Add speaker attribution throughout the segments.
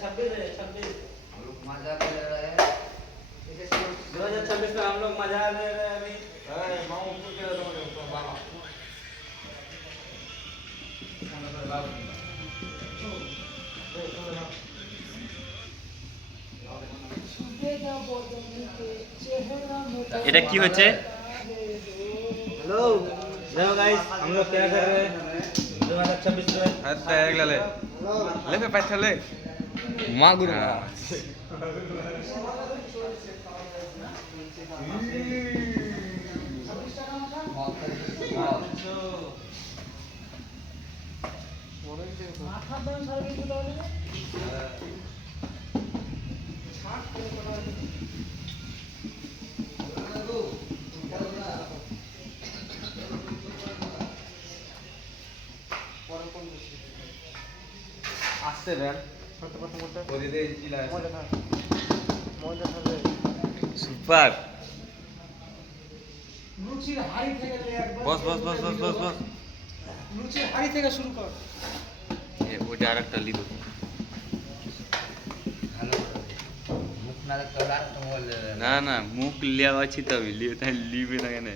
Speaker 1: छब्बीस है छब्बीस
Speaker 2: हम लोग मजा ले रहे हैं इसे शुरू-
Speaker 1: दो हजार छब्बीस में हम लोग मजा ले रहे हैं अभी अरे माऊ ऊपर के तो मुझे ऊपर बाबा
Speaker 3: এটা কি হচ্ছে
Speaker 1: हेलो हेलो गाइस हम लोग क्या कर रहे हैं दो हजार छब्बीस में
Speaker 3: আচ্ছা এগুলা লে লেবে পাইছা লে মাগুর মাছ আসছে দেন সুপার। বস বস বস বস বস বস।
Speaker 4: থেকে শুরু কর।
Speaker 2: আর একটা
Speaker 3: না না মুখ লেওয়া আছি তো আমি লিয়ে তাই লিবে না কেন।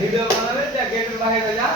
Speaker 5: ভিডিও বানাবে যা গেটের বাইরে যা।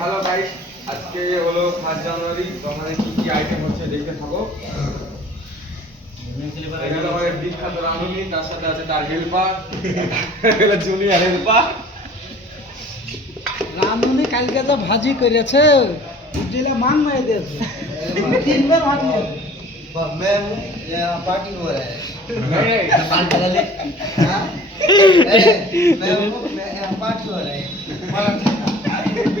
Speaker 5: হ্যালো গাইস আজকে হলো ফার্স্ট জানুয়ারি তো আমাদের কি কি আইটেম হচ্ছে দেখতে থাকো এখানে আমাদের বিখ্যাত রানুনি তার সাথে আছে তার হেল্পার জুনিয়র হেল্পার
Speaker 4: রামুনি কালকে তো ভাজি করেছে উজ্জ্বলা মান মেরে দিয়েছে তিনবার ভাত নিয়েছে
Speaker 2: मैं हूँ यहाँ पार्टी हो रहा है हाँ? ए, मैं हूँ मैं यहाँ पार्टी हो रहा है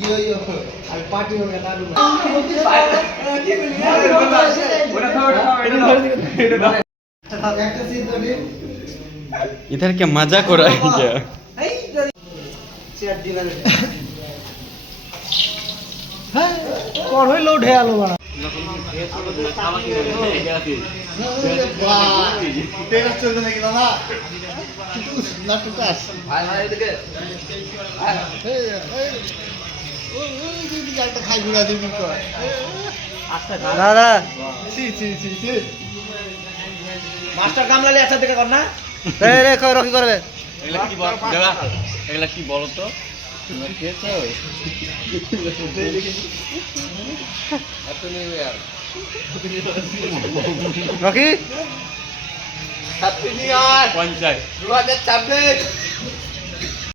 Speaker 2: यो यो हामी पार्टीमा लानु
Speaker 3: इधर क्या मज़ा को रहा है क्या?
Speaker 2: पढ़ो लोड है। आलो बड़ा। तेरा चल ना খাই ঘুরা দিবি
Speaker 4: দাদা।
Speaker 2: মাস্টার কামলালি আচ্ছা দেখে কর না।
Speaker 4: রে রে কই রকি করবে?
Speaker 3: এগুলা কি বল দেবা এগুলা কি বলো তো? তোমরা খেয়েছো
Speaker 2: happy new year
Speaker 4: Rocky?
Speaker 2: Happy new year
Speaker 3: পঞ্চাশ।
Speaker 2: দু হাজার ছাব্বিশ।